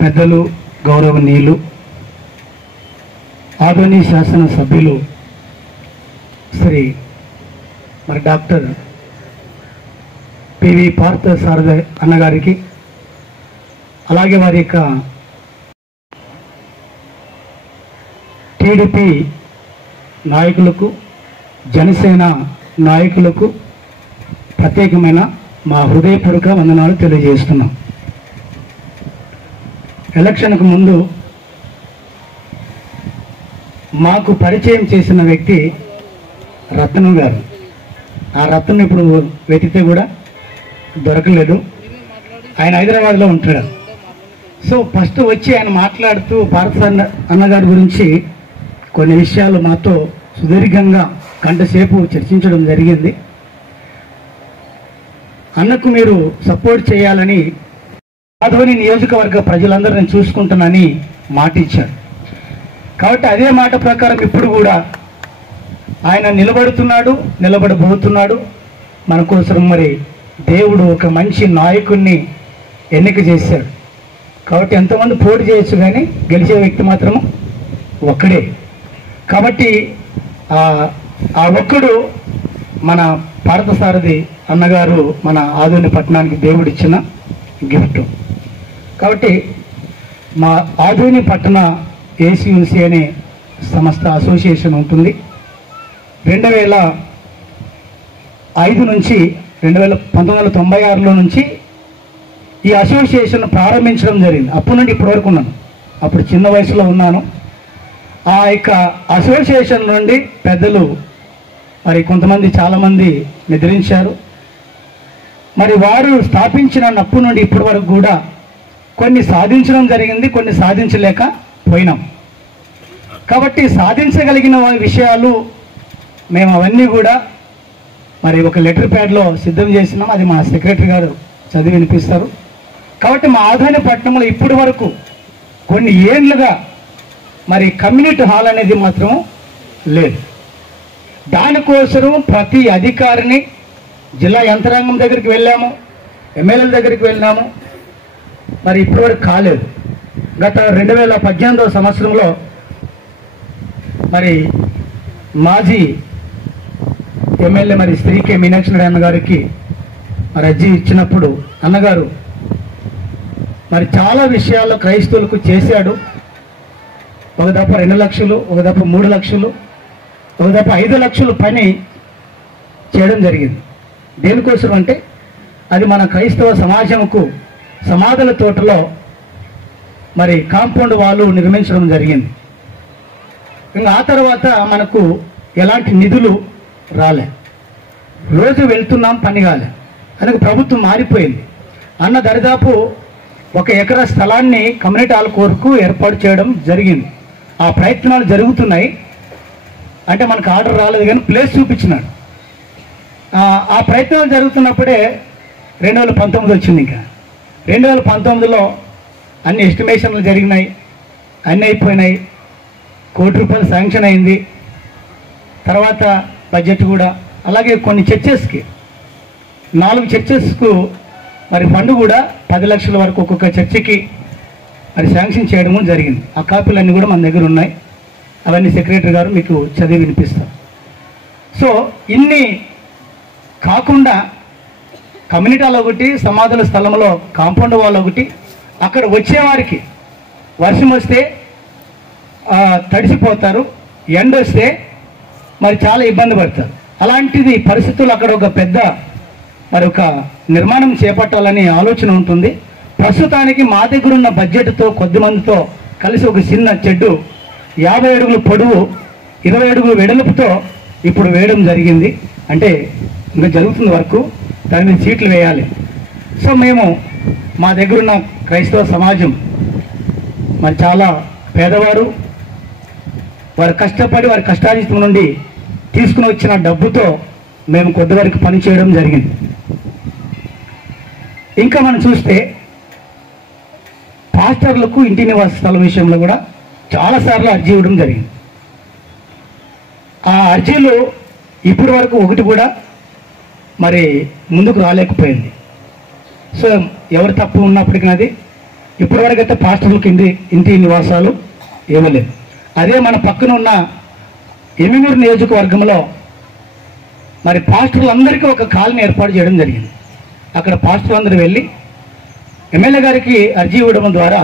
పెద్దలు, గౌరవనీయులు, ఆదోని శాసన సభ్యులు శ్రీ డాక్టర్ పివి పార్థసారథి అన్నగారికి, అలాగే వారి యొక్క టీడీపీ నాయకులకు, జనసేన నాయకులకు ప్రత్యేకమైన మా హృదయపూర్వక వందనాలు తెలియజేస్తున్నాం. ఎలక్షన్కు ముందు మాకు పరిచయం చేసిన వ్యక్తి రత్నం గారు. ఆ రత్నం ఇప్పుడు వెతికితే కూడా దొరకలేదు. ఆయన హైదరాబాద్లో ఉంటాడు. సో ఫస్ట్ వచ్చి ఆయన మాట్లాడుతూ పార్థసారథి అన్నగారి గురించి కొన్ని విషయాలు మాతో సుదీర్ఘంగా గంటసేపు చర్చించడం జరిగింది. అన్నకు మీరు సపోర్ట్ చేయాలని ఆదోని నియోజకవర్గ ప్రజలందరూ నేను చూసుకుంటానని మాట ఇచ్చారు. కాబట్టి అదే మాట ప్రకారం ఇప్పుడు కూడా ఆయన నిలబడబోతున్నాడు. మన కోసం మరి దేవుడు ఒక మంచి నాయకుడిని ఎన్నిక చేశాడు. కాబట్టి ఎంతోమంది పోటీ చేయొచ్చు, కానీ గెలిచే వ్యక్తి మాత్రం ఒక్కడే. కాబట్టి ఆ ఒక్కడు మన పార్థసారథి అన్నగారు మన ఆదోని పట్టణానికి దేవుడిచ్చిన గిఫ్ట్. కాబట్టి మా ఆదోని పట్టణ ఏసీయూసీ అనే సంస్థ అసోసియేషన్ ఉంటుంది. 2005 నుంచి 1996లో నుంచి ఈ అసోసియేషన్ ప్రారంభించడం జరిగింది. అప్పటి నుండి ఇప్పటి వరకు ఉన్నాను. అప్పుడు చిన్న వయసులో ఉన్నాను. ఆ యొక్క అసోసియేషన్ నుండి పెద్దలు మరి కొంతమంది చాలామంది నిద్రించారు. మరి వారు స్థాపించినప్పటి నుండి ఇప్పటి వరకు కూడా కొన్ని సాధించడం జరిగింది, కొన్ని సాధించలేకపోయినాం. కాబట్టి సాధించగలిగిన విషయాలు మేము అవన్నీ కూడా మరి ఒక లెటర్ ప్యాడ్లో సిద్ధం చేసినాం. అది మా సెక్రటరీ గారు చదివి వినిపిస్తారు. కాబట్టి మా ఆదోని పట్టణంలో ఇప్పటి వరకు కొన్ని ఏళ్ళుగా మరి కమ్యూనిటీ హాల్ అనేది మాత్రం లేదు. దానికోసం ప్రతి అధికారిని జిల్లా యంత్రాంగం దగ్గరికి వెళ్ళాము, ఎమ్మెల్యేల దగ్గరికి వెళ్ళాము. మరి ఇప్పటివరకు కాలేదు. గత 2018వ సంవత్సరంలో మరి మాజీ ఎమ్మెల్యే మరి శ్రీ కె మీనాక్షి నాయుడు అన్నగారికి మరి అర్జీ ఇచ్చినప్పుడు అన్నగారు మరి చాలా విషయాల్లో క్రైస్తవులకు చేశాడు. ఒక దఫా 2 లక్షలు, ఒక దఫా 3 లక్షలు, ఒక దఫా 5 లక్షలు పని చేయడం జరిగింది. దేనికోసం అంటే అది మన క్రైస్తవ సమాజంకు సమాధుల తోటలో మరి కాంపౌండ్ వాళ్ళు నిర్మించడం జరిగింది. ఇంకా ఆ తర్వాత మనకు ఎలాంటి నిధులు రాలే. రోజు వెళ్తున్నాం, పని కాలే. అందుకు ప్రభుత్వం మారిపోయింది. అన్న దరిదాపు 1 ఎకరా స్థలాన్ని కమ్యూనిటీ హాల్ కొరకు ఏర్పాటు చేయడం జరిగింది. ఆ ప్రయత్నాలు జరుగుతున్నాయి. అంటే మనకు ఆర్డర్ రాలేదు, కానీ ప్లేస్ చూపించినాడు. ఆ ప్రయత్నాలు జరుగుతున్నప్పుడే 2019 వచ్చింది. ఇంకా 2019లో అన్ని ఎస్టిమేషన్లు జరిగినాయి, అన్నీ అయిపోయినాయి. ₹1,00,00,000 శాంక్షన్ అయింది. తర్వాత బడ్జెట్ కూడా, అలాగే కొన్ని చర్చెస్కి 4 చర్చెస్కు మరి ఫండ్ కూడా 10 లక్షల వరకు ఒక్కొక్క చర్చికి మరి శాంక్షన్ చేయడము జరిగింది. ఆ కాపీలన్నీ కూడా మన దగ్గర ఉన్నాయి. అవన్నీ సెక్రటరీ గారు మీకు చదివి వినిపిస్తారు. సో ఇన్ని కాకుండా కమ్యూనిటీ హాల్ ఒకటి, సమాధుల స్థలంలో కాంపౌండ్ వాల్ ఒకటి, అక్కడ వచ్చేవారికి వర్షం వస్తే తడిసిపోతారు, ఎండ వస్తే మరి చాలా ఇబ్బంది పడతారు. అలాంటిది పరిస్థితులు అక్కడ ఒక పెద్ద మరి ఒక నిర్మాణం చేపట్టాలని ఆలోచన ఉంటుంది. ప్రస్తుతానికి మా దగ్గర ఉన్న బడ్జెట్తో కొద్ది మందితో కలిసి ఒక చిన్న చెడ్డు 50 అడుగుల పొడవు 20 అడుగుల వెడల్పుతో ఇప్పుడు వేయడం జరిగింది. అంటే ఇంకా జరుగుతుంది వర్క్. దాని మీద సీట్లు వేయాలి. సో మేము మా దగ్గర ఉన్న క్రైస్తవ సమాజం మరి చాలా పేదవారు. వారు కష్టపడి వారి కష్టార్జితం నుండి తీసుకుని వచ్చిన డబ్బుతో మేము కొద్దివరకు పని చేయడం జరిగింది. ఇంకా మనం చూస్తే పాస్టర్లకు ఇంటి నివాస స్థలం విషయంలో కూడా చాలాసార్లు అర్జీ ఇవ్వడం జరిగింది. ఆ అర్జీలు ఇప్పటి వరకు ఒకటి కూడా మరి ముందుకు రాలేకపోయింది. సో ఎవరు తప్పు ఉన్నప్పటికీ అది ఇప్పటివరకైతే పాస్టర్లకు ఇంటి నివాసాలు ఇవ్వలేదు. అదే మన పక్కన ఉన్న ఎమ్మిగనూరు నియోజకవర్గంలో మరి పాస్టర్లందరికీ ఒక కాలనీ ఏర్పాటు చేయడం జరిగింది. అక్కడ పాస్టర్లందరూ వెళ్ళి ఎమ్మెల్యే గారికి అర్జీ ఇవ్వడం ద్వారా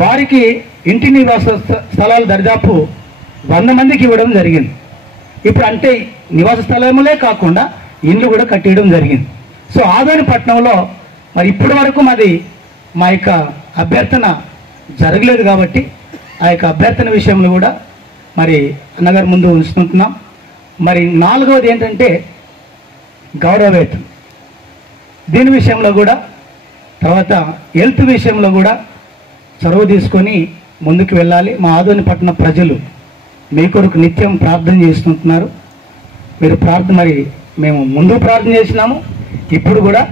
వారికి ఇంటి నివాస స్థలాలు దరిదాపు 100 మందికి ఇవ్వడం జరిగింది. ఇప్పుడు అంటే నివాస స్థలములే కాకుండా ఇండ్లు కూడా కట్టేయడం జరిగింది. సో ఆదోని పట్టణంలో మరి ఇప్పటి వరకు మా యొక్క అభ్యర్థన జరగలేదు కాబట్టి ఆ యొక్క అభ్యర్థన విషయంలో కూడా మరి అన్నగారి ముందు ఉంచుకుంటున్నాం. మరి 4వది ఏంటంటే గౌరవ వేతనం. దీని విషయంలో కూడా తర్వాత హెల్త్ విషయంలో కూడా చొరవ తీసుకొని ముందుకు వెళ్ళాలి. మా ఆదోని పట్టణ ప్రజలు మీ కొరకు నిత్యం ప్రార్థన చేస్తుంటున్నారు. మీరు మరి మేము ముందు ప్రార్థన చేసినాము, ఇప్పుడు కూడా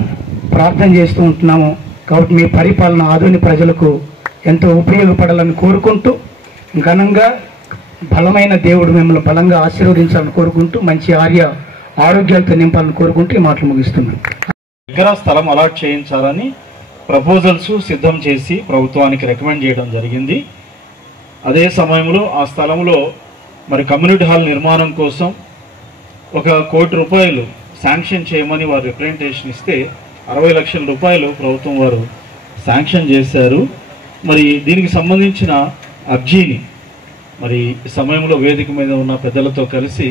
ప్రార్థన చేస్తూ ఉంటున్నాము. కాబట్టి మీ పరిపాలన ఆదోని ప్రజలకు ఎంతో ఉపయోగపడాలని కోరుకుంటూ, ఘనంగా బలమైన దేవుడు మిమ్మల్ని బలంగా ఆశీర్వదించాలని కోరుకుంటూ, మంచి ఆరోగ్యాలతో నింపాలని కోరుకుంటూ ఈ మాటలు ముగిస్తున్నాను. దగ్గర స్థలం అలాట్ చేయించాలని ప్రపోజల్స్ సిద్ధం చేసి ప్రభుత్వానికి రికమెండ్ చేయడం జరిగింది. అదే సమయంలో ఆ స్థలంలో మరి కమ్యూనిటీ హాల్ నిర్మాణం కోసం 1 కోటి రూపాయలు శాంక్షన్ చేయమని వారు రిప్రజెంటేషన్ ఇస్తే 60 లక్షల రూపాయలు ప్రభుత్వం వారు శాంక్షన్ చేశారు. మరి దీనికి సంబంధించిన అర్జీని మరి ఈ సమయంలో వేదిక మీద ఉన్న పెద్దలతో కలిసి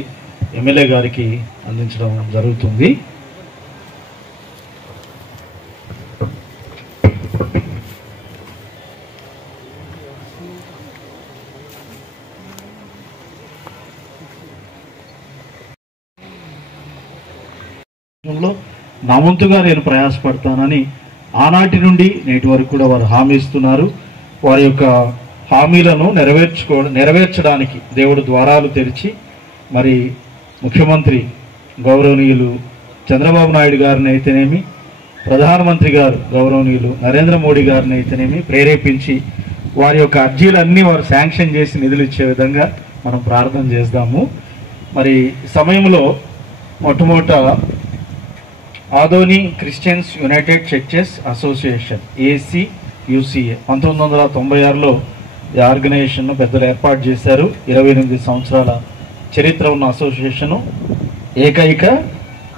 ఎమ్మెల్యే గారికి అందించడం జరుగుతుంది. నా వంతుగా నేను ప్రయాసపడతానని ఆనాటి నుండి నేటి వరకు కూడా వారు హామీ ఇస్తున్నారు. వారి యొక్క హామీలను నెరవేర్చడానికి దేవుడు ద్వారాలు తెరిచి మరి ముఖ్యమంత్రి గౌరవనీయులు చంద్రబాబు నాయుడు గారిని అయితేనేమి, ప్రధానమంత్రి గారు గౌరవనీయులు నరేంద్ర మోడీ గారిని అయితేనేమి ప్రేరేపించి వారి యొక్క అర్జీలన్నీ వారు శాంక్షన్ చేసి నిధులు ఇచ్చే విధంగా మనం ప్రార్థన చేద్దాము. మరి సమయంలో మొట్టమొదట Adoni Christians United churches association ACUCA 1996లో ఈ ఆర్గనైజేషన్ను పెద్దలు ఏర్పాటు చేశారు. 28 సంవత్సరాల చరిత్ర ఉన్న అసోసియేషను, ఏకైక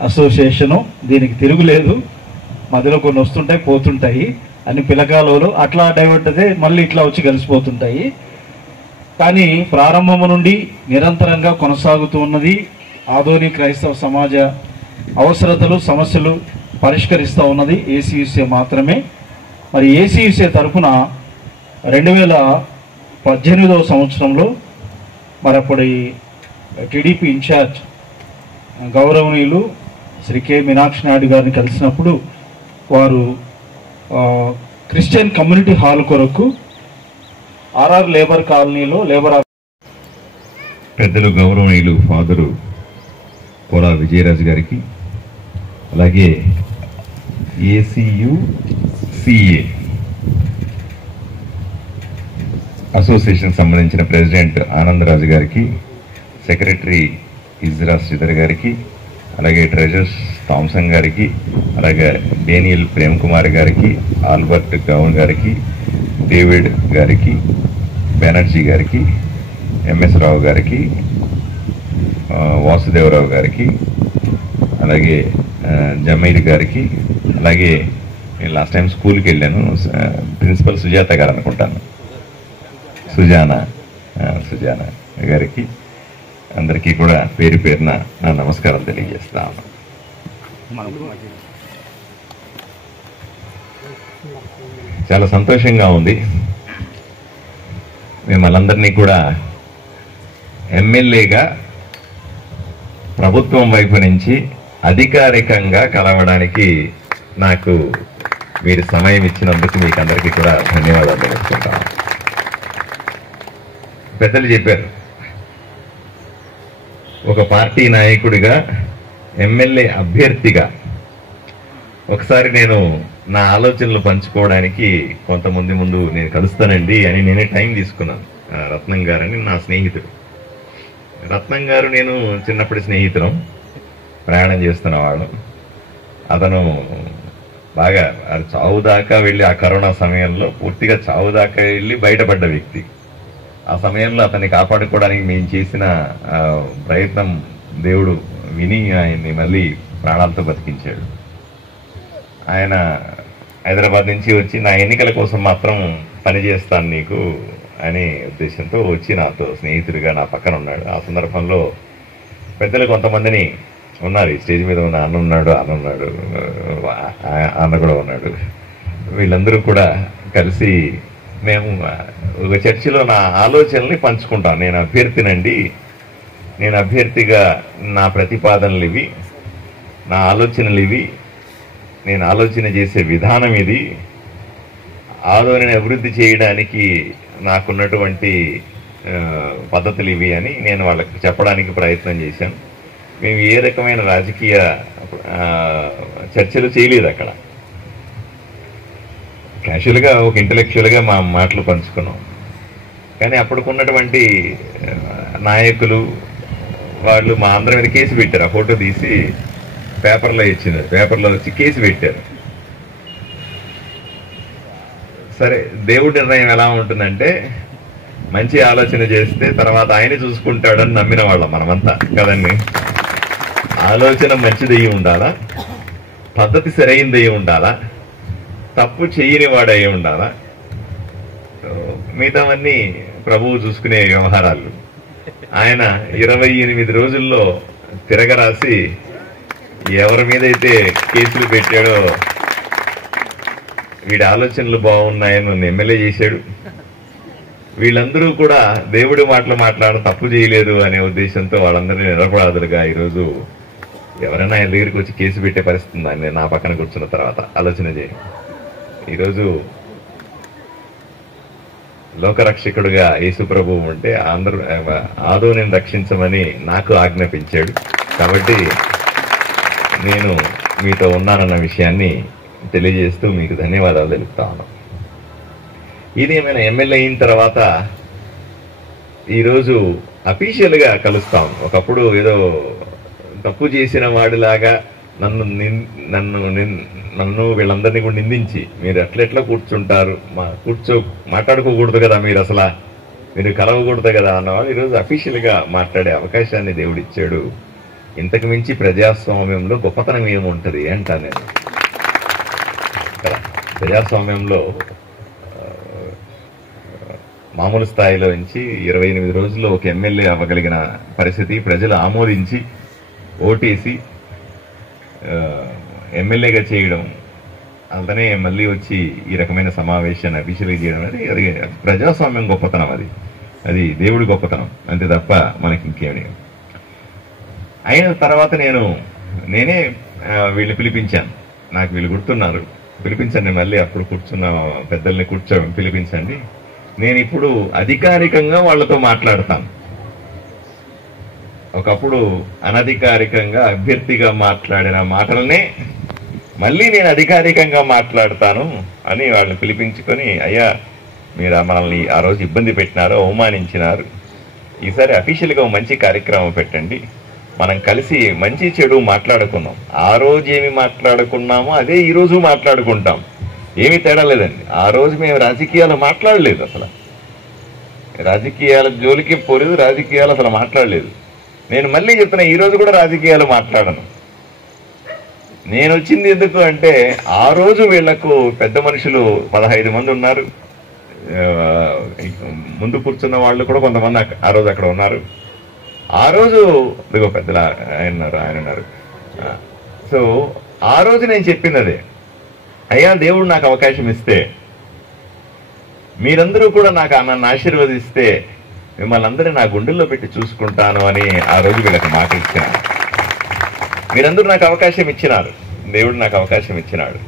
అసోసియేషను. దీనికి తిరుగులేదు. మధ్యలో కొన్ని వస్తుంటాయి పోతుంటాయి, అన్ని పిలకాలలో అట్లా డైవర్ట్ అయితే మళ్ళీ ఇట్లా వచ్చి కలిసిపోతుంటాయి. కానీ ప్రారంభము నుండి నిరంతరంగా కొనసాగుతూ ఉన్నది. ఆదోని క్రైస్తవ సమాజ అవసరతలు సమస్యలు పరిష్కరిస్తూ ఉన్నది ACUCA మాత్రమే. మరి ACUCA తరఫున 2018వ సంవత్సరంలో మరి అప్పటి టీడీపీ ఇన్ఛార్జ్ గౌరవనీయులు శ్రీ కె మీనాక్షి నాయుడు గారిని కలిసినప్పుడు వారు క్రిస్టియన్ కమ్యూనిటీ హాల్ కొరకు ఆర్ఆర్ లేబర్ కాలనీలో పెద్దలు గౌరవనీయులు ఫాదరు పోలా విజయరాజు గారికి, అలాగే ACUCA అసోసియేషన్ సంబంధించిన ప్రెసిడెంట్ ఆనందరాజు గారికి, సెక్రటరీ ఇజ్రా శ్రీధర్ గారికి, అలాగే ట్రెజరర్ థామ్సన్ గారికి, అలాగే డేనియల్ ప్రేమ్ కుమార్ గారికి, ఆల్బర్ట్ గౌన్ గారికి, డేవిడ్ గారికి, బెనర్జీ గారికి, MS రావు గారికి, వాసుదేవరావు గారికి, అలాగే జమైల్ గారికి, అలాగే నేను లాస్ట్ టైం స్కూల్కి వెళ్ళాను, ప్రిన్సిపల్ సుజాత గారు అనుకుంటాను, సుజానా గారికి, అందరికీ కూడా పేరు పేరున నా నమస్కారం తెలియజేస్తాను. చాలా సంతోషంగా ఉంది. మిమ్మల్ందరినీ కూడా ఎమ్మెల్యేగా ప్రభుత్వం వైపు నుంచి అధికారికంగా కలవడానికి నాకు మీరు సమయం ఇచ్చినందుకు మీకు అందరికీ కూడా ధన్యవాదాలు తెలుపుకుంటాను. పెద్దలు చెప్పారు, ఒక పార్టీ నాయకుడిగా ఎమ్మెల్యే అభ్యర్థిగా ఒకసారి నేను నా ఆలోచనలు పంచుకోవడానికి కొంతమంది ముందు నేను కలుస్తానండి అని నేనే టైం తీసుకున్నాను. రత్నం గారని నా స్నేహితుడు. రత్నం గారు నేను చిన్నప్పటి స్నేహితులం, ప్రయాణం చేస్తున్నవాడు. అతను బాగా అది చావు దాకా వెళ్ళి ఆ కరోనా సమయంలో పూర్తిగా చావు దాకా వెళ్ళి బయటపడ్డ వ్యక్తి. ఆ సమయంలో అతన్ని కాపాడుకోవడానికి మేము చేసిన ప్రయత్నం దేవుడు విని ఆయన్ని మళ్ళీ ప్రాణాలతో బతికించాడు. ఆయన హైదరాబాద్ నుంచి వచ్చి నా ఎన్నికల కోసం మాత్రం పనిచేస్తాను నీకు అనే ఉద్దేశంతో వచ్చి నాతో స్నేహితుడిగా నా పక్కన ఉన్నాడు. ఆ సందర్భంలో పెద్దలు కొంతమందిని ఉన్నారు, ఈ స్టేజ్ మీద ఉన్న అన్న ఉన్నాడు, అన్న కూడా ఉన్నాడు. వీళ్ళందరూ కూడా కలిసి మేము ఒక చర్చిలో నా ఆలోచనల్ని పంచుకుంటాం. నేను అభ్యర్థినండి, నేను అభ్యర్థిగా నా ప్రతిపాదనలు ఇవి, నా ఆలోచనలు ఇవి, నేను ఆలోచన చేసే విధానం ఇది, ఆదోనిని అభివృద్ధి చేయడానికి నాకున్నటువంటి పద్ధతులు ఇవి అని నేను వాళ్ళకి చెప్పడానికి ప్రయత్నం చేశాను. మేము ఏ రకమైన రాజకీయ చర్చలు చేయలేదు అక్కడ. క్యాషువల్గా ఒక ఇంటలెక్చువల్గా మా మాటలు పంచుకున్నాం. కానీ అప్పటికున్నటువంటి నాయకులు వాళ్ళు మా అందరి మీద కేసు పెట్టారు. ఆ ఫోటో తీసి పేపర్లో ఇచ్చింది, పేపర్లో వచ్చి కేసు పెట్టారు. సరే, దేవుడి నిర్ణయం ఎలా ఉంటుందంటే మంచి ఆలోచన చేస్తే తర్వాత ఆయన చూసుకుంటాడని నమ్మిన వాళ్ళం మనమంతా కదండి. ఆలోచన మంచిదయ్యి ఉండాలా, పద్ధతి సరైనదయ్యి ఉండాలా, తప్పు చేయని వాడయ్యి ఉండాలా, మిగతావన్నీ ప్రభువు చూసుకునే వ్యవహారాలు. ఆయన 28 రోజుల్లో తిరగరాసి ఎవరి మీదైతే కేసులు పెట్టాడో వీడి ఆలోచనలు బాగున్నాయని నన్ను ఎమ్మెల్యే చేశాడు. వీళ్ళందరూ కూడా దేవుడి మాటలు మాట్లాడడం తప్పు చేయలేదు అనే ఉద్దేశంతో వాళ్ళందరినీ నిరపరాధులుగా ఈరోజు ఎవరైనా ఆయన దగ్గరికి వచ్చి కేసు పెట్టే పరిస్థితి ఉందని నా పక్కన కూర్చున్న తర్వాత ఆలోచన చేయి. ఈరోజు లోకరక్షకుడుగా యేసు ప్రభువు ఉంటే అందరూ ఆదోనిని రక్షించమని నాకు ఆజ్ఞాపించాడు. కాబట్టి నేను మీతో ఉన్నానన్న విషయాన్ని తెలియజేస్తూ మీకు ధన్యవాదాలు తెలుపుతాను. ఇది ఏమైనా ఎమ్మెల్యే అయిన తర్వాత ఈరోజు అఫీషియల్గా కలుస్తాం. ఒకప్పుడు ఏదో తప్పు చేసిన వాడిలాగా నన్ను వీళ్ళందరినీ కూడా నిందించి మీరు ఎట్లెట్లా కూర్చుంటారు, మాట్లాడుకోకూడదు కదా, మీరు కలవకూడదు కదా అన్నవాళ్ళు ఈరోజు అఫీషియల్గా మాట్లాడే అవకాశాన్ని దేవుడిచ్చాడు. ఇంతకు మించి ప్రజాస్వామ్యంలో గొప్పతనం ఏముంటుంది అంటా నేను. ప్రజాస్వామ్యంలో మామూలు స్థాయిలో నుంచి 28 రోజుల్లో ఒక ఎమ్మెల్యే అవ్వగలిగిన పరిస్థితి, ప్రజలు ఆమోదించి ఓటేసి ఎమ్మెల్యేగా చేయడం, అంతనే మళ్ళీ వచ్చి ఈ రకమైన సమావేశాన్ని అఫీషియల్గా చేయడం అనేది అది ప్రజాస్వామ్యం గొప్పతనం. అది దేవుడి గొప్పతనం అంతే తప్ప మనకి ఇంకేమి. అయిన తర్వాత నేనే వీళ్ళని పిలిపించాను. నాకు వీళ్ళు గుర్తున్నారు, పిలిపించండి మళ్ళీ అప్పుడు కూర్చున్న పెద్దల్ని పిలిపించండి, నేను ఇప్పుడు అధికారికంగా వాళ్ళతో మాట్లాడతాను. ఒకప్పుడు అనధికారికంగా అభ్యర్థిగా మాట్లాడిన మాటలనే మళ్ళీ నేను అధికారికంగా మాట్లాడతాను అని వాళ్ళని పిలిపించుకొని, అయ్యా మీరు మనల్ని ఆ రోజు ఇబ్బంది పెట్టినారు, అవమానించినారు, ఈసారి అఫీషియల్గా మంచి కార్యక్రమం పెట్టండి, మనం కలిసి మంచి చెడు మాట్లాడుకున్నాం. ఆ రోజు ఏమి మాట్లాడుకున్నామో అదే ఈరోజు మాట్లాడుకుంటాం, ఏమీ తేడా లేదండి. ఆ రోజు మేము రాజకీయాలు మాట్లాడలేదు, అసలు రాజకీయాల జోలికి పోలేదు, రాజకీయాలు అసలు మాట్లాడలేదు. నేను మళ్ళీ చెప్తున్నా, ఈరోజు కూడా రాజకీయాలు మాట్లాడను. నేను వచ్చింది ఎందుకు అంటే ఆ రోజు వీళ్లకు పెద్ద మనుషులు 15 మంది ఉన్నారు, ముందు కూర్చున్న వాళ్ళు కూడా కొంతమంది ఆ రోజు అక్కడ ఉన్నారు. ఆ రోజు ఇదిగో పెద్దలు ఆయన ఉన్నారు. సో ఆ రోజు నేను చెప్పింది అదే, అయ్యా దేవుడు నాకు అవకాశం ఇస్తే, మీరందరూ కూడా నన్ను ఆశీర్వదిస్తే మిమ్మల్ని అందరినీ నా గుండెల్లో పెట్టి చూసుకుంటాను అని ఆ రోజు వీళ్ళకి మాట ఇచ్చాను. మీరందరూ నాకు అవకాశం ఇచ్చినారు, దేవుడు నాకు అవకాశం ఇచ్చినాడు.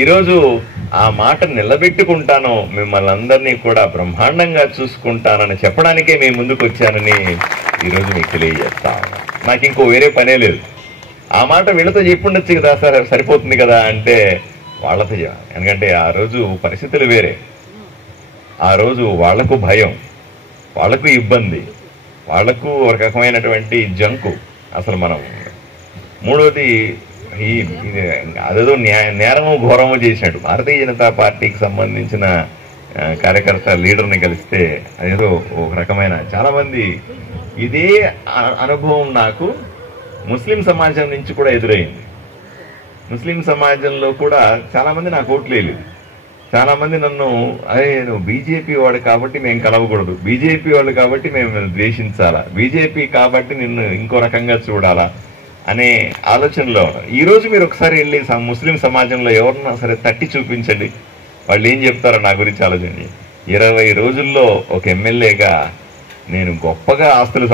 ఈరోజు ఆ మాట నిలబెట్టుకుంటాను, మిమ్మల్ని అందరినీ కూడా బ్రహ్మాండంగా చూసుకుంటానని చెప్పడానికే మేము ముందుకు వచ్చానని ఈరోజు మీకు తెలియజేస్తాను. నాకు ఇంకో వేరే పనే లేదు. ఆ మాట వీళ్ళతో చెప్పుండొచ్చు కదా, సరిపోతుంది కదా అంటే వాళ్ళతో, ఎందుకంటే ఆ రోజు పరిస్థితులు వేరే. ఆ రోజు వాళ్లకు భయం, వాళ్లకు ఇబ్బంది, వాళ్లకు ఒక రకమైనటువంటి జంకు. అసలు మనం మూడోది అదేదో నేరమో ఘోరమో చేసినట్టు భారతీయ జనతా పార్టీకి సంబంధించిన కార్యకర్త లీడర్ని కలిస్తే అదేదో ఒక రకమైన చాలా మంది ఇదే అనుభవం నాకు ముస్లిం సమాజం నుంచి కూడా ఎదురైంది. ముస్లిం సమాజంలో కూడా చాలా మంది నాకు ఓట్లు వేయలేదు. చాలా మంది నన్ను అదే నువ్వు బీజేపీ వాడు కాబట్టి మేము కలవకూడదు, బీజేపీ వాళ్ళు కాబట్టి మేము ద్వేషించాలా, బీజేపీ కాబట్టి నిన్ను ఇంకో రకంగా చూడాలా అనే ఆలోచనలో ఉన్నారు. ఈ రోజు మీరు ఒకసారి వెళ్ళి ముస్లిం సమాజంలో ఎవరన్నా సరే తట్టి చూపించండి, వాళ్ళు ఏం చెప్తారో నా గురించి ఆలోచించండి. 20 రోజుల్లో ఒక ఎమ్మెల్యేగా నేను గొప్పగా ఆస్తులు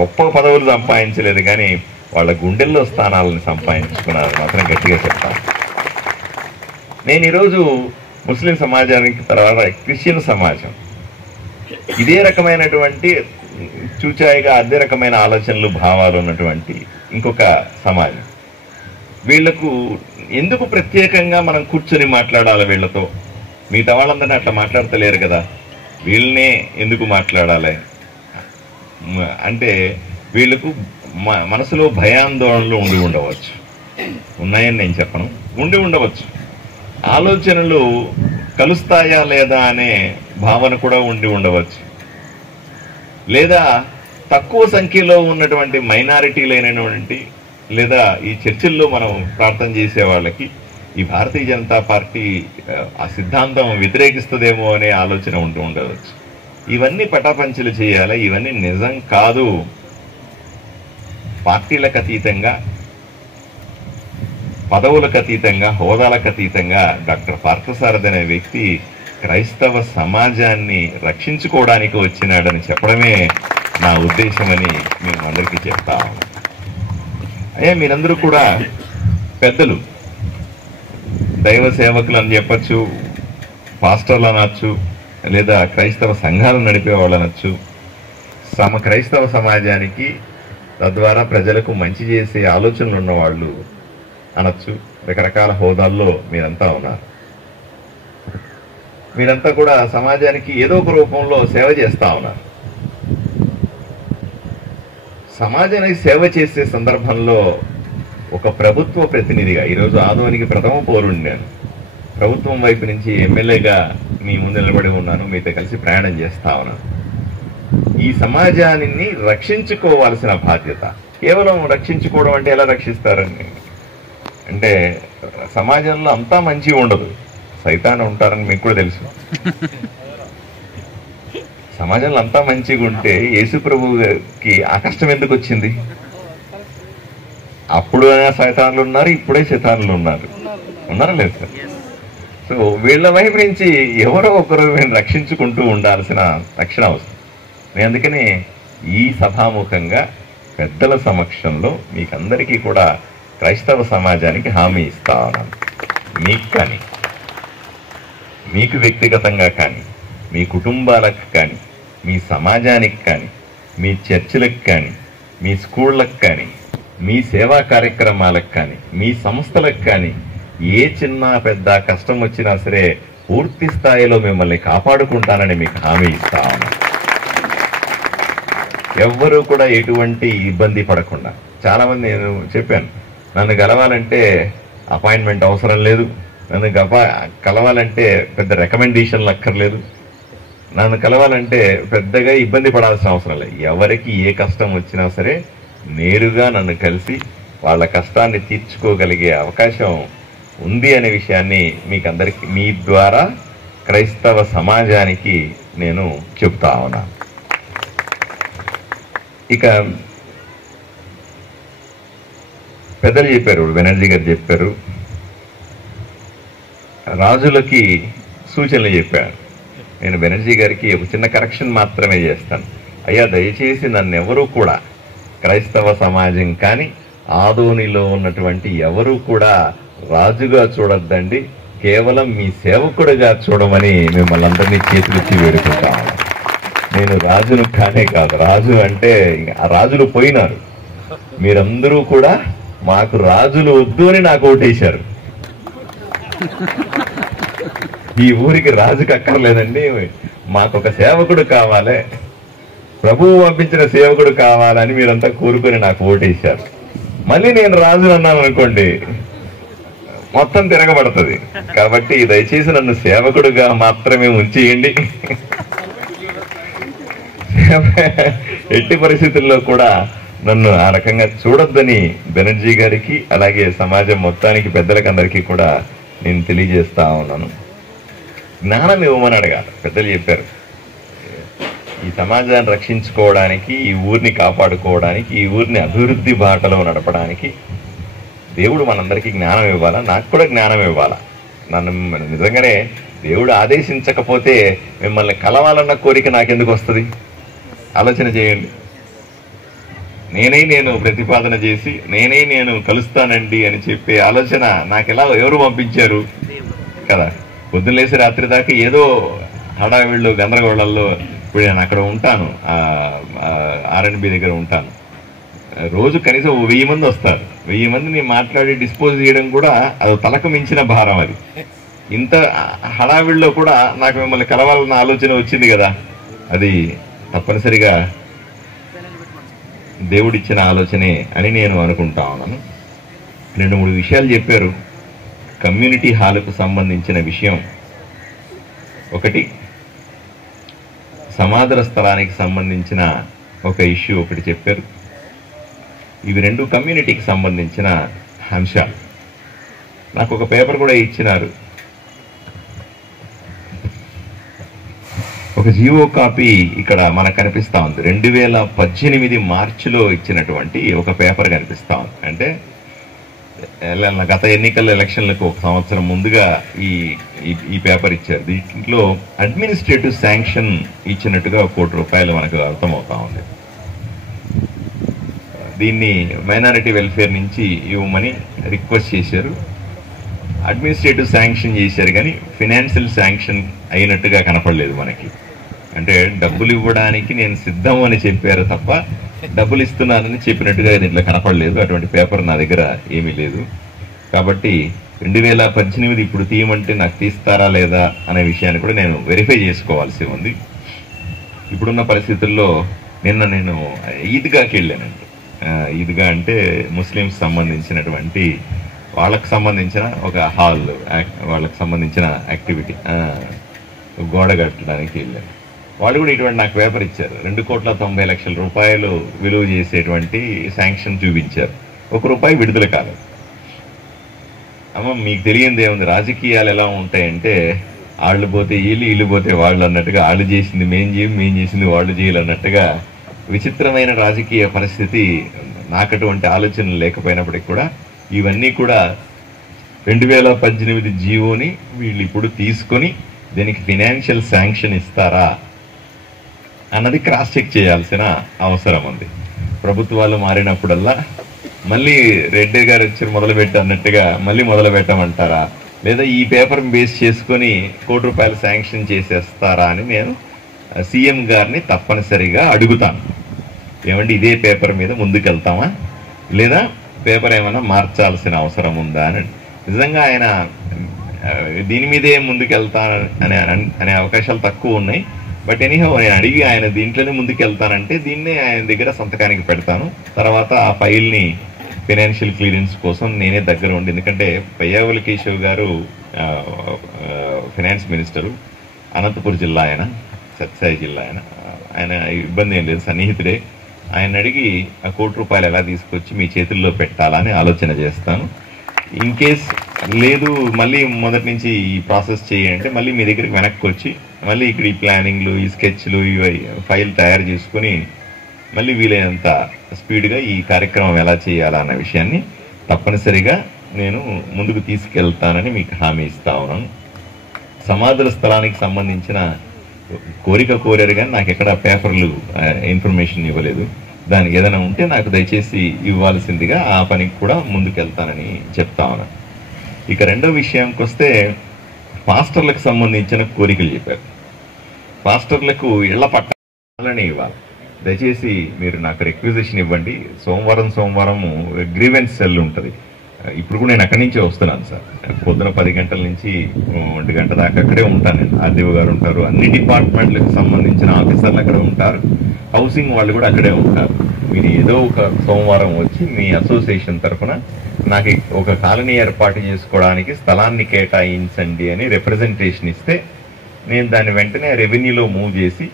గొప్ప పదవులు సంపాదించలేదు, కానీ వాళ్ళ గుండెల్లో స్థానాలను సంపాదించుకున్నారు మాత్రం గట్టిగా చెప్తాను. నేను ఈరోజు ముస్లిం సమాజానికి తర్వాత క్రిస్టియన్ సమాజం ఇదే రకమైనటువంటి చూచాయిగా అదే రకమైన ఆలోచనలు భావాలు ఉన్నటువంటి ఇంకొక సమాజం. వీళ్లకు ఎందుకు ప్రత్యేకంగా మనం కూర్చొని మాట్లాడాలి? వీళ్లతో మిగతా వాళ్ళందరినీ అట్లా మాట్లాడతలేరు కదా, వీళ్ళనే ఎందుకు మాట్లాడాలి అంటే వీళ్లకు మనసులో భయాందోళనలు ఉండి ఉండవచ్చు. ఉన్నాయని నేను చెప్పను, ఉండి ఉండవచ్చు. ఆలోచనలు కలుస్తాయా లేదా అనే భావన కూడా ఉండి ఉండవచ్చు. లేదా తక్కువ సంఖ్యలో ఉన్నటువంటి మైనారిటీలైనటువంటి లేదా ఈ చర్చిల్లో మనం ప్రార్థన చేసే వాళ్ళకి ఈ భారతీయ జనతా పార్టీ ఆ సిద్ధాంతం వ్యతిరేకిస్తుందేమో అనే ఆలోచన ఉంటూ ఉండవచ్చు. ఇవన్నీ పటాపంచలు చేయాలి. ఇవన్నీ నిజం కాదు. పార్టీలకు అతీతంగా, పదవులకు అతీతంగా, హోదాలకు అతీతంగా డాక్టర్ పార్థసారథి అనే వ్యక్తి క్రైస్తవ సమాజాన్ని రక్షించుకోవడానికి వచ్చినాడని చెప్పడమే నా ఉద్దేశమని మేము అందరికీ చెప్తా ఉన్నాం. అయ్యా, మీరందరూ కూడా పెద్దలు, దైవ సేవకులు అని చెప్పచ్చు, పాస్టర్లు అనొచ్చు, లేదా క్రైస్తవ సంఘాలు నడిపే వాళ్ళు అనొచ్చు. క్రైస్తవ సమాజానికి తద్వారా ప్రజలకు మంచి చేసే ఆలోచనలు ఉన్నవాళ్ళు అనొచ్చు. రకరకాల హోదాల్లో మీరంతా ఉన్నారు. మీరంతా కూడా సమాజానికి ఏదో ఒక రూపంలో సేవ చేస్తా ఉన్నారు. సమాజానికి సేవ చేసే సందర్భంలో ఒక ప్రభుత్వ ప్రతినిధిగా ఈరోజు ఆదోనికి ప్రథమ పౌరుడిని నేను. ప్రభుత్వం వైపు నుంచి ఎమ్మెల్యేగా మీ ముందు నిలబడి ఉన్నాను, మీతో కలిసి ప్రయాణం చేస్తా ఉన్నాను. ఈ సమాజాన్ని రక్షించుకోవాల్సిన బాధ్యత. కేవలం రక్షించుకోవడం అంటే ఎలా రక్షిస్తారని అంటే సమాజంలో అంతా మంచి ఉండదు, సైతాన్ ఉంటారని మీకు కూడా తెలుసు. సమాజంలో అంతా మంచిగా ఉంటే యేసు ప్రభువుకి ఆ కష్టం ఎందుకు వచ్చింది? అప్పుడు సైతాన్లు ఉన్నారు, ఇప్పుడే శైతాన్లు ఉన్నారా లేదు సార్? సో వీళ్ళ వైపు నుంచి ఎవరో ఒకరు రక్షించుకుంటూ ఉండాల్సిన రక్షణ అవసరం. నేను అందుకనే ఈ సభాముఖంగా పెద్దల సమక్షంలో మీకందరికీ కూడా క్రైస్తవ సమాజానికి హామీ ఇస్తా ఉన్నాను. మీకు కానీ, మీకు వ్యక్తిగతంగా కానీ, మీ కుటుంబాలకు కానీ, మీ సమాజానికి కానీ, మీ చర్చిలకు కానీ, మీ స్కూళ్ళకు కానీ, మీ సేవా కార్యక్రమాలకు కానీ, మీ సంస్థలకు కానీ ఏ చిన్న పెద్ద కష్టం వచ్చినా సరే పూర్తి స్థాయిలో మిమ్మల్ని కాపాడుకుంటానని మీకు హామీ ఇస్తా ఉన్నాను. ఎవ్వరూ కూడా ఎటువంటి ఇబ్బంది పడకుండా. చాలా మంది నేను చెప్పాను, నన్ను కలవాలంటే అపాయింట్మెంట్ అవసరం లేదు, నన్ను కలవాలంటే పెద్ద రికమెండేషన్లు అక్కర్లేదు, నన్ను కలవాలంటే పెద్దగా ఇబ్బంది పడాల్సిన అవసరం లేదు. ఎవరికి ఏ కష్టం వచ్చినా సరే నేరుగా నన్ను కలిసి వాళ్ళ కష్టాన్ని తీర్చుకోగలిగే అవకాశం ఉంది అనే విషయాన్ని మీకందరికీ మీ ద్వారా క్రైస్తవ సమాజానికి నేను చెప్తా ఉన్నాను. ఇక పెద్దలు చెప్పారు, బెనర్జీ గారు చెప్పారు, రాజులకి సూచనలు చెప్పారు. నేను బెనర్జీ గారికి ఒక చిన్న కరెక్షన్ మాత్రమే చేస్తాను. అయ్యా, దయచేసి నన్నెవరూ కూడా క్రైస్తవ సమాజం కానీ ఆదోనిలో ఉన్నటువంటి ఎవరూ కూడా రాజుగా చూడొద్దండి, కేవలం మీ సేవకుడిగా చూడమని మిమ్మల్ని అందరినీ చేతులెత్తి వేడుకుంటాను. నేను రాజును కానే కాదు. రాజు అంటే ఆ రాజులు పోయినారు. మీరందరూ కూడా మాకు రాజులు వద్దు అని నాకు ఓటేశారు. ఈ ఊరికి రాజుకి అక్కర్లేదండి, మాకొక సేవకుడు కావాలి, ప్రభువు పంపించిన సేవకుడు కావాలని మీరంతా కోరుకొని నాకు ఓటేశారు. మళ్ళీ నేను రాజు అన్నాను అనుకోండి, మొత్తం తిరగబడుతుంది. కాబట్టి దయచేసి నన్ను సేవకుడుగా మాత్రమే ఉంచేయండి. ఎట్టి పరిస్థితుల్లో కూడా నన్ను ఆ రకంగా చూడొద్దని బెనర్జీ గారికి, అలాగే సమాజం మొత్తానికి, పెద్దలకి అందరికీ కూడా నేను తెలియజేస్తా ఉన్నాను. జ్ఞానం ఇవ్వమని అడగాలి. పెద్దలు చెప్పారు, ఈ సమాజాన్ని రక్షించుకోవడానికి, ఈ ఊరిని కాపాడుకోవడానికి, ఈ ఊరిని అభివృద్ధి బాటలో నడపడానికి దేవుడు మనందరికీ జ్ఞానం ఇవ్వాలా, నాకు కూడా జ్ఞానం ఇవ్వాలా. నన్ను నిజంగానే దేవుడు ఆదేశించకపోతే మిమ్మల్ని కలవాలన్న కోరిక నాకెందుకు వస్తుంది? ఆలోచన చేయండి. నేను ప్రతిపాదన చేసి నేను కలుస్తానండి అని చెప్పే ఆలోచన నాకెలా, ఎవరు పంపించారు కదా? పొద్దున్న లేసి రాత్రి దాకా ఏదో హడావిళ్ళు గందరగోళాల్లో. ఇప్పుడు నేను అక్కడ ఉంటాను, R&B దగ్గర ఉంటాను. రోజు కనీసం 1000 మంది వస్తారు. 1000 మందిని మాట్లాడి డిస్పోజ్ చేయడం కూడా అది తలకు మించిన భారం. అది ఇంత హడావిడిలో కూడా నాకు మిమ్మల్ని కలవాలన్న ఆలోచన వచ్చింది కదా, అది తప్పనిసరిగా దేవుడిచ్చిన ఆలోచనే అని నేను అనుకుంటా ఉన్నాను. 2-3 విషయాలు చెప్పారు కమ్యూనిటీ హాలుకు సంబంధించిన విషయం. ఒకటి, సమాధుల స్థలానికి సంబంధించిన ఒక ఇష్యూ ఒకటి చెప్పారు. ఇవి 2 కమ్యూనిటీకి సంబంధించిన అంశాలు. నాకు ఒక పేపర్ కూడా ఇచ్చినారు. ఒక జీవో కాపీ ఇక్కడ మనకు కనిపిస్తా ఉంది. 2018 మార్చిలో ఇచ్చినటువంటి ఒక పేపర్ కనిపిస్తా ఉంది. అంటే గత ఎన్నికల ఎలక్షన్లకు 1 సంవత్సరం ముందుగా ఈ పేపర్ ఇచ్చారు. దీంట్లో అడ్మినిస్ట్రేటివ్ శాంక్షన్ ఇచ్చినట్టుగా ₹1 కోటి మనకు అర్థమవుతా ఉంది. దీన్ని మైనారిటీ వెల్ఫేర్ నుంచి ఇవ్వమని రిక్వెస్ట్ చేశారు. అడ్మినిస్ట్రేటివ్ శాంక్షన్ చేశారు కానీ ఫినాన్షియల్ శాంక్షన్ అయినట్టుగా కనపడలేదు మనకి. అంటే డబ్బులు ఇవ్వడానికి నేను సిద్ధం అని చెప్పారు తప్ప డబ్బులు ఇస్తున్నానని చెప్పినట్టుగా దీంట్లో కనపడలేదు. అటువంటి పేపర్ నా దగ్గర ఏమీ లేదు. కాబట్టి 2018 ఇప్పుడు తీయమంటే నాకు తీస్తారా లేదా అనే విషయాన్ని కూడా నేను వెరిఫై చేసుకోవాల్సి ఉంది. ఇప్పుడున్న పరిస్థితుల్లో నిన్న నేను ఈద్గాకి వెళ్ళానండి. ఈద్గా అంటే ముస్లిమ్స్ సంబంధించినటువంటి వాళ్ళకు సంబంధించిన ఒక హాల్, వాళ్ళకు సంబంధించిన యాక్టివిటీ గోడ కట్టడానికి వెళ్ళాను. వాళ్ళు కూడా ఇటువంటి నాకు పేపర్ ఇచ్చారు. ₹2,90,00,000 విలువ చేసేటువంటి శాంక్షన్ చూపించారు. ₹1 విడుదల కాలేదు. అమ్మ మీకు తెలియంది ఏముంది, రాజకీయాలు ఎలా ఉంటాయంటే వాళ్ళు పోతే వీళ్ళు పోతే వాళ్ళు అన్నట్టుగా, వాళ్ళు చేసింది మేం చేసింది వాళ్ళు చేయాలన్నట్టుగా విచిత్రమైన రాజకీయ పరిస్థితి. నాకు అటువంటి ఆలోచనలు లేకపోయినప్పటికీ కూడా ఇవన్నీ కూడా 2018 జీవోని వీళ్ళు ఇప్పుడు తీసుకొని దీనికి ఫినాన్షియల్ శాంక్షన్ ఇస్తారా అన్నది క్రాస్ చెక్ చేయాల్సిన అవసరం ఉంది. ప్రభుత్వాలు మారినప్పుడల్లా మళ్ళీ రెడ్డి గారు వచ్చి మొదలుపెట్టి అన్నట్టుగా మళ్ళీ మొదలు పెట్టమంటారా, లేదా ఈ పేపర్ బేస్ చేసుకొని ₹1 కోటి శాంక్షన్ చేసేస్తారా అని నేను సీఎం గారిని తప్పనిసరిగా అడుగుతాను. ఏమంటే ఇదే పేపర్ మీద ముందుకెళ్తామా, లేదా పేపర్ ఏమైనా మార్చాల్సిన అవసరం ఉందా అని. నిజంగా ఆయన దీని మీదే ముందుకెళ్తాననే అవకాశాలు తక్కువ ఉన్నాయి. బట్ ఎనీహౌ నేను అడిగి ఆయన దీంట్లోనే ముందుకెళ్తానంటే దీన్నే ఆయన దగ్గర సంతకానికి పెడతాను. తర్వాత ఆ ఫైల్ని ఫైనాన్షియల్ క్లియరెన్స్ కోసం నేనే దగ్గర ఉండి, ఎందుకంటే పయ్యావుల కేశవ్ గారు ఫైనాన్స్ మినిస్టరు, అనంతపురం జిల్లా ఆయన, సత్యసాయి జిల్లా ఆయన ఇబ్బంది ఏం లేదు, సన్నిహితుడే. ఆయన అడిగి ఆ ₹1 కోటి ఎలా తీసుకొచ్చి మీ చేతుల్లో పెట్టాలని ఆలోచన చేస్తాను. ఇన్ కేస్ లేదు మళ్ళీ మొదటి నుంచి ఈ ప్రాసెస్ చేయంటే మళ్ళీ మీ దగ్గరికి వెనక్కి వచ్చి మళ్ళీ ఇక్కడ ఈ ప్లానింగ్లు, ఈ స్కెచ్లు, ఇవి ఫైల్ తయారు చేసుకుని మళ్ళీ వీలైనంత స్పీడ్గా ఈ కార్యక్రమం ఎలా చేయాలా అన్న విషయాన్ని తప్పనిసరిగా నేను ముందుకు తీసుకెళ్తానని మీకు హామీ ఇస్తా ఉన్నాను. సమాధుల స్థలానికి సంబంధించిన కోరారు కానీ నాకు ఎక్కడ పేపర్లు ఇన్ఫర్మేషన్ ఇవ్వలేదు. దానికి ఏదైనా ఉంటే నాకు దయచేసి ఇవ్వాల్సిందిగా ఆ పనికి కూడా ముందుకెళ్తానని చెప్తా ఉన్నాను. ఇక రెండో విషయానికి వస్తే పాస్టర్లకు సంబంధించిన కోరికలు చెప్పారు. పాస్టర్లకు ఇళ్ల పట్టాలని ఇవ్వాలి. దయచేసి మీరు నాకు రిక్విజిషన్ ఇవ్వండి. సోమవారం గ్రీవెన్స్ సెల్ ఉంటుంది. ఇప్పుడు కూడా నేను అక్కడి నుంచే వస్తున్నాను సార్. పొద్దున 10 గంటల నుంచి 1 గంట దాకా అక్కడే ఉంటాను నేను. ఆర్డీఓ గారు ఉంటారు, అన్ని డిపార్ట్మెంట్లకు సంబంధించిన ఆఫీసర్లు అక్కడే ఉంటారు, హౌసింగ్ వాళ్ళు కూడా అక్కడే ఉంటారు. మీరు ఏదో ఒక సోమవారం వచ్చి మీ అసోసియేషన్ తరఫున నాకు ఒక కాలనీ ఏర్పాటు చేసుకోవడానికి స్థలాన్ని కేటాయించండి అని రిప్రజెంటేషన్ ఇస్తే నేను దాన్ని వెంటనే రెవెన్యూలో మూవ్ చేసి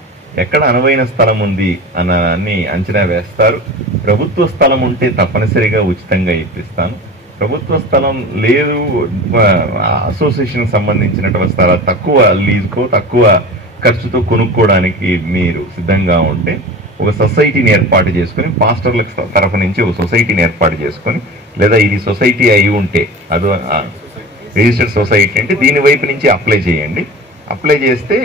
ఎక్కడ అనువైన స్థలం ఉంది అన్ని అంచనా వేస్తారు. ప్రభుత్వ స్థలం ఉంటే తప్పనిసరిగా ఉచితంగా ఇప్పిస్తాను. ప్రభుత్వ స్థలం లేదు, అసోసియేషన్ సంబంధించినటువంటి స్థలం తక్కువ లీజుకో తక్కువ ఖర్చుతో కొనుక్కోవడానికి మీరు సిద్ధంగా ఉంటే ఒక సొసైటీని ఏర్పాటు చేసుకుని, పాస్టర్లకు తరఫు నుంచి ఒక సొసైటీని ఏర్పాటు చేసుకొని, లేదా ఇది సొసైటీ అయి ఉంటే అది రిజిస్టర్డ్ సొసైటీ అంటే దీని వైపు నుంచి అప్లై చేయండి. అప్లై చేస్తే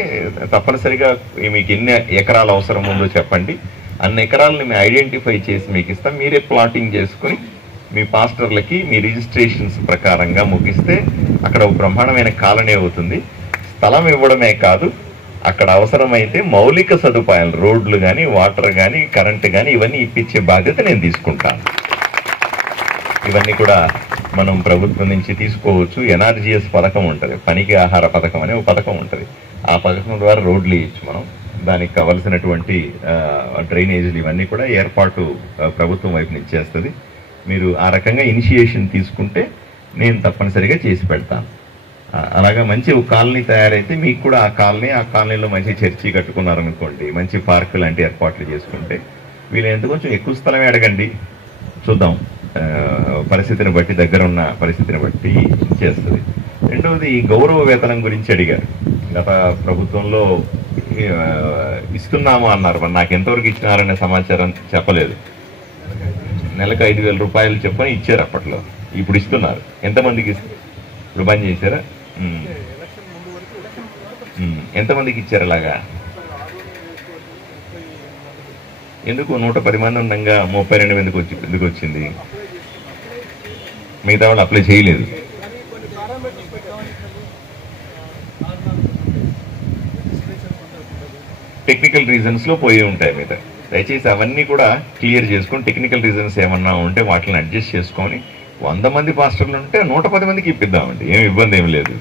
తప్పనిసరిగా మీకు ఎన్ని ఎకరాలు అవసరం ఉందో చెప్పండి, అన్ని ఎకరాలను మేము ఐడెంటిఫై చేసి మీకు ఇస్తాం. మీరే ప్లాటింగ్ చేసుకుని మీ పాస్టర్లకి మీ రిజిస్ట్రేషన్స్ ప్రకారంగా ముగిస్తే అక్కడ ఒక బ్రహ్మాండమైన కాలనీ అవుతుంది. స్థలం ఇవ్వడమే కాదు, అక్కడ అవసరమైతే మౌలిక సదుపాయాలు, రోడ్లు కానీ, వాటర్ కానీ, కరెంటు కానీ ఇవన్నీ ఇప్పించే బాధ్యత నేను తీసుకుంటాను. ఇవన్నీ కూడా మనం ప్రభుత్వం నుంచి తీసుకోవచ్చు. ఎన్ఆర్జీఎస్ పథకం ఉంటుంది, పనికి ఆహార పథకం అనే ఒక పథకం ఉంటుంది. ఆ పథకం ద్వారా రోడ్లు ఇవ్వచ్చు మనం. దానికి కావలసినటువంటి డ్రైనేజీలు ఇవన్నీ కూడా ఏర్పాటు ప్రభుత్వం వైపు నుంచి చేస్తుంది. మీరు ఆ రకంగా ఇనిషియేషన్ తీసుకుంటే నేను తప్పనిసరిగా చేసి పెడతాను. అలాగా మంచి ఒక కాలనీ తయారైతే మీకు కూడా ఆ కాలనీలో మంచి చర్చి కట్టుకున్నారనుకోండి, మంచి పార్కు లాంటి ఏర్పాట్లు చేసుకుంటే వీలైనంత కొంచెం ఎక్కువ స్థలమే అడగండి, చూద్దాం పరిస్థితిని బట్టి, దగ్గర ఉన్న పరిస్థితిని బట్టి చేస్తుంది. రెండవది గౌరవ వేతనం గురించి అడిగారు. గత ప్రభుత్వంలో ఇస్తున్నాము అన్నారు, మరి నాకు ఎంతవరకు ఇచ్చినారనే సమాచారం చెప్పలేదు. నెలకు 5,000 రూపాయలు చెప్పని ఇచ్చారు అప్పట్లో, ఇప్పుడు ఇస్తున్నారు. ఎంతమందికి ఇప్పుడు బంద్ చేశారా? ఎంతమందికి ఇచ్చారు అలాగా? ఎందుకు 110 మంది ఉండగా 32 ఎందుకు వచ్చింది? మిగతా వాళ్ళు అప్లై చేయలేదు. టెక్నికల్ రీజన్స్ లో పోయి ఉంటాయి మీద. దయచేసి అవన్నీ కూడా క్లియర్ చేసుకొని, టెక్నికల్ రీజన్స్ ఏమన్నా ఉంటే వాటిని అడ్జస్ట్ చేసుకొని 100 మంది పాస్టర్లు ఉంటే 110 మందికి ఇప్పిద్దామండి, ఏమి ఇబ్బంది ఏమి లేదు.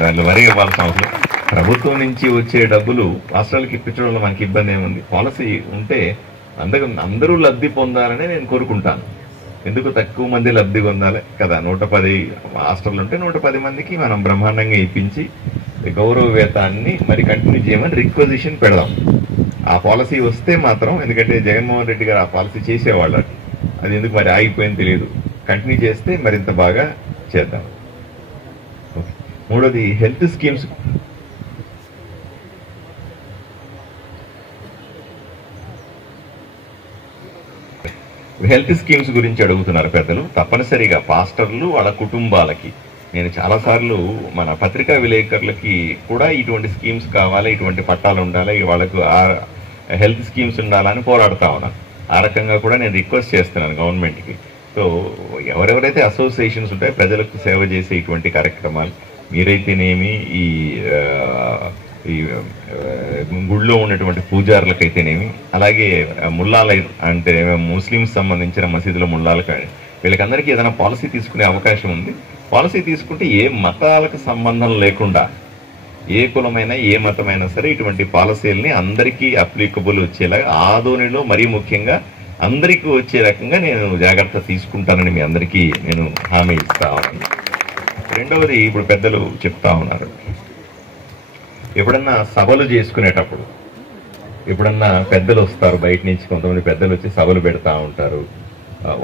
దాంట్లో వరి ఇవ్వాల్సిన అవసరం. ప్రభుత్వం నుంచి వచ్చే డబ్బులు పాస్టర్లకు ఇప్పించడంలో మనకి ఇబ్బంది ఏముంది? పాలసీ ఉంటే అందరూ లబ్ధి పొందాలని నేను కోరుకుంటాను. ఎందుకు తక్కువ మంది లబ్ధి పొందాలి కదా? 110 హాస్టల్ ఉంటే 110 మందికి మనం బ్రహ్మాండంగా ఇప్పించి గౌరవ వేతాన్ని మరి కంటిన్యూ చేయమని రిక్వజిషన్ పెడదాం. ఆ పాలసీ వస్తే మాత్రం, ఎందుకంటే జగన్మోహన్ రెడ్డి గారు ఆ పాలసీ చేసేవాళ్ళు, అది ఎందుకు మరి ఆగిపోయింది తెలియదు. కంటిన్యూ చేస్తే మరింత బాగా చేద్దాం. మూడోది హెల్త్ స్కీమ్స్. హెల్త్ స్కీమ్స్ గురించి అడుగుతున్నారు పెద్దలు. తప్పనిసరిగా పాస్టర్లు వాళ్ళ కుటుంబాలకి నేను చాలాసార్లు మన పత్రికా విలేకరులకి కూడా ఇటువంటి స్కీమ్స్ కావాలి, ఇటువంటి పట్టాలు ఉండాలి, వాళ్ళకు హెల్త్ స్కీమ్స్ ఉండాలని పోరాడుతా ఉన్నాను. ఆ రకంగా కూడా నేను రిక్వెస్ట్ చేస్తున్నాను గవర్నమెంట్కి. సో ఎవరెవరైతే అసోసియేషన్స్ ఉంటాయో ప్రజలకు సేవ చేసే ఇటువంటి కార్యక్రమాలు, మీరైతేనేమి ఈ గుళ్ళో ఉన్నటువంటి పూజారులకైతేనేమి, అలాగే ముల్లాల అంటే ముస్లిమ్స్ సంబంధించిన మసీదుల ముల్లాలకు, వీళ్ళకందరికీ ఏదైనా పాలసీ తీసుకునే అవకాశం ఉంది. పాలసీ తీసుకుంటే ఏ మతాలకు సంబంధం లేకుండా, ఏ కులమైనా ఏ మతమైనా సరే ఇటువంటి పాలసీలని అందరికీ అప్లికబుల్ వచ్చేలాగా, ఆదోనిలో మరీ ముఖ్యంగా అందరికీ వచ్చే రకంగా నేను జాగ్రత్త తీసుకుంటానని మీ అందరికీ నేను హామీ ఇస్తా ఉన్నాను. రెండవది, ఇప్పుడు పెద్దలు చెప్తా ఉన్నారు, ఎప్పుడన్నా సభలు చేసుకునేటప్పుడు ఎప్పుడన్నా పెద్దలు వస్తారు బయట నుంచి, కొంతమంది పెద్దలు వచ్చి సభలు పెడతా ఉంటారు.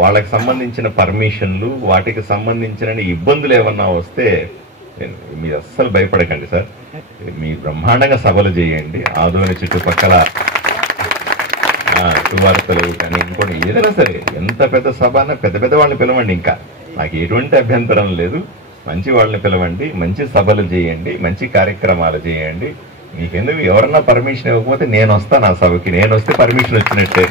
వాళ్ళకి సంబంధించిన పర్మిషన్లు, వాటికి సంబంధించిన ఇబ్బందులు ఏమన్నా వస్తే మీరు అస్సలు భయపడకండి సార్. మీ బ్రహ్మాండంగా సభలు చేయండి. ఆదోని చుట్టుపక్కల సువార్తలు కానీ ఇంకోటి ఏదైనా సరే, ఎంత పెద్ద సభ అన్నా పెద్ద పెద్ద వాళ్ళని పిలవండి. ఇంకా నాకు ఎటువంటి అభ్యంతరం లేదు. మంచి వాళ్ళని పిలవండి, మంచి సభలు చేయండి, మంచి కార్యక్రమాలు చేయండి. మీకెందుకు ఎవరన్నా పర్మిషన్ ఇవ్వకపోతే నేను వస్తాను ఆ సభకి. నేను వస్తే పర్మిషన్ వచ్చినట్టే.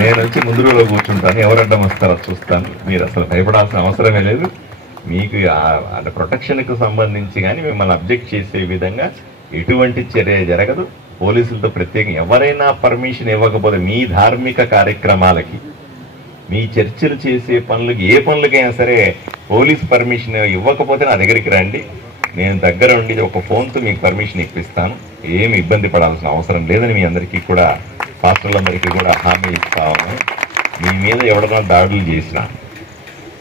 నేను వచ్చి ముందు రోజులో కూర్చుంటాను, ఎవరు అడ్డం వస్తారో చూస్తాను. మీరు అసలు భయపడాల్సిన అవసరమే లేదు. మీకు ప్రొటెక్షన్కు సంబంధించి కానీ మిమ్మల్ని అబ్జెక్ట్ చేసే విధంగా ఎటువంటి చర్య జరగదు. పోలీసులతో ప్రత్యేకంగా ఎవరైనా పర్మిషన్ ఇవ్వకపోతే మీ ధార్మిక కార్యక్రమాలకి మీ చర్చలు చేసే పనులకి, ఏ పనులకైనా సరే పోలీస్ పర్మిషన్ ఇవ్వకపోతే నా దగ్గరికి రండి, నేను దగ్గర ఉండి ఒక ఫోన్తో మీకు పర్మిషన్ ఇప్పిస్తాను, ఏమి ఇబ్బంది పడాల్సిన అవసరం లేదని మీ అందరికీ కూడా, పాస్టర్లందరికీ కూడా హామీ ఇస్తా ఉన్నాను. మీ మీద ఎవడన్నా దాడులు చేసినా,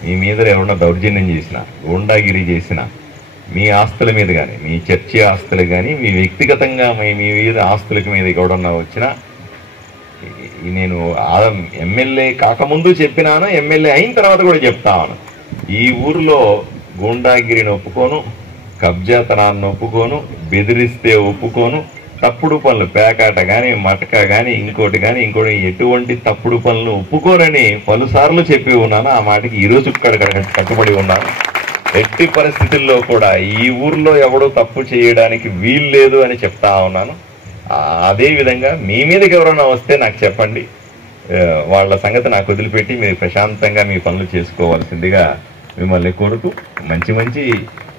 మీ మీద ఎవడన్నా దౌర్జన్యం చేసినా, గూండాగిరి చేసినా, మీ ఆస్తుల మీద కానీ, మీ చర్చి ఆస్తులు కానీ, మీ వ్యక్తిగతంగా మీ మీద ఆస్తుల మీద ఎవడన్నా వచ్చినా, నేను ఎమ్మెల్యే కాకముందు చెప్పినాను, ఎమ్మెల్యే అయిన తర్వాత కూడా చెప్తాను, ఈ ఊర్లో గూండాగిరిని ఒప్పుకోను, కబ్జాతనాన్ని ఒప్పుకోను, బెదిరిస్తే ఒప్పుకోను, తప్పుడు పనులు పేకాట కానీ, మటక కానీ, ఇంకోటి ఎటువంటి తప్పుడు పనులు ఒప్పుకోరని పలుసార్లు చెప్పి ఉన్నాను. ఆ మాటకి ఈరోజు కట్టుబడి ఉన్నాను. ఎట్టి పరిస్థితుల్లో కూడా ఈ ఊర్లో ఎవడో తప్పు చేయడానికి వీలు లేదు అని చెప్తా ఉన్నాను. అదే విధంగా మీ మీదకి ఎవరైనా వస్తే నాకు చెప్పండి, వాళ్ళ సంగతి నాకు వదిలిపెట్టి మీరు ప్రశాంతంగా మీ పనులు చేసుకోవాల్సిందిగా మిమ్మల్ని కోరుతూ, మంచి మంచి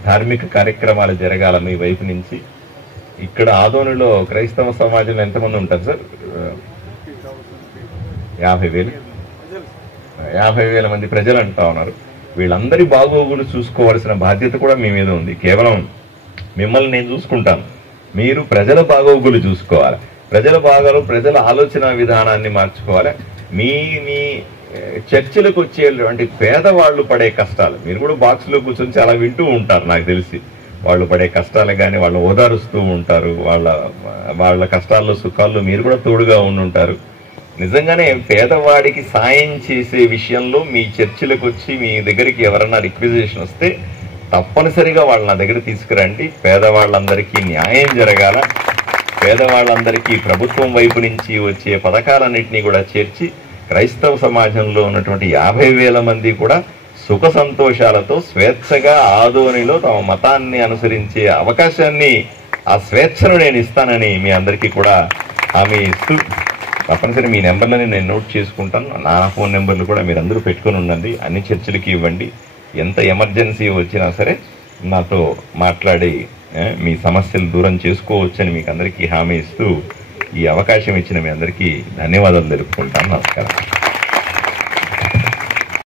ధార్మిక కార్యక్రమాలు జరగాల మీ వైపు నుంచి. ఇక్కడ ఆదోనిలో క్రైస్తవ సమాజంలో ఎంతమంది ఉంటారు సార్? 50,000 మంది ప్రజలు అంటా ఉన్నారు. వీళ్ళందరి బాగోగులు చూసుకోవాల్సిన బాధ్యత కూడా మీ మీద ఉంది. కేవలం మిమ్మల్ని నేను చూసుకుంటాను, మీరు ప్రజల బాగోగులు చూసుకోవాలి. ప్రజల ఆలోచన విధానాన్ని మార్చుకోవాలి. మీ చర్చలకు వచ్చేటువంటి పేదవాళ్ళు పడే కష్టాలు మీరు కూడా బాక్స్లో కూర్చొని చాలా వింటూ ఉంటారు నాకు తెలిసి. వాళ్ళు పడే కష్టాలు కానీ వాళ్ళు ఓదారుస్తూ ఉంటారు, వాళ్ళ కష్టాల్లో సుఖాల్లో మీరు కూడా తోడుగా ఉండుంటారు. నిజంగానే పేదవాడికి సాయం చేసే విషయంలో మీ చర్చలకు వచ్చి మీ దగ్గరికి ఎవరన్నా రిక్వెజిషన్ వస్తే తప్పనిసరిగా వాళ్ళు నా దగ్గర తీసుకురండి. పేదవాళ్ళందరికీ న్యాయం జరగాల, పేదవాళ్ళందరికీ ప్రభుత్వం వైపు నుంచి వచ్చే పథకాలన్నింటినీ కూడా చేర్చి క్రైస్తవ సమాజంలో ఉన్నటువంటి 50,000 మంది కూడా సుఖ సంతోషాలతో స్వేచ్ఛగా ఆదోనిలో తమ మతాన్ని అనుసరించే అవకాశాన్ని, ఆ స్వేచ్ఛను నేను ఇస్తానని మీ అందరికీ కూడా హామీ ఇస్తూ, తప్పనిసరి మీ నెంబర్లని నేను నోట్ చేసుకుంటాను. నా ఫోన్ నెంబర్లు కూడా మీరు అందరూ పెట్టుకుని ఉండండి. అన్ని చర్చలకి ఇవ్వండి. ఎంత ఎమర్జెన్సీ వచ్చినా సరే నాతో మాట్లాడి మీ సమస్యలు దూరం చేసుకోవచ్చని మీకు అందరికీ హామీ ఇస్తూ ఈ అవకాశం ఇచ్చిన మీ అందరికీ ధన్యవాదాలు తెలుపుకుంటాను. నమస్కారం.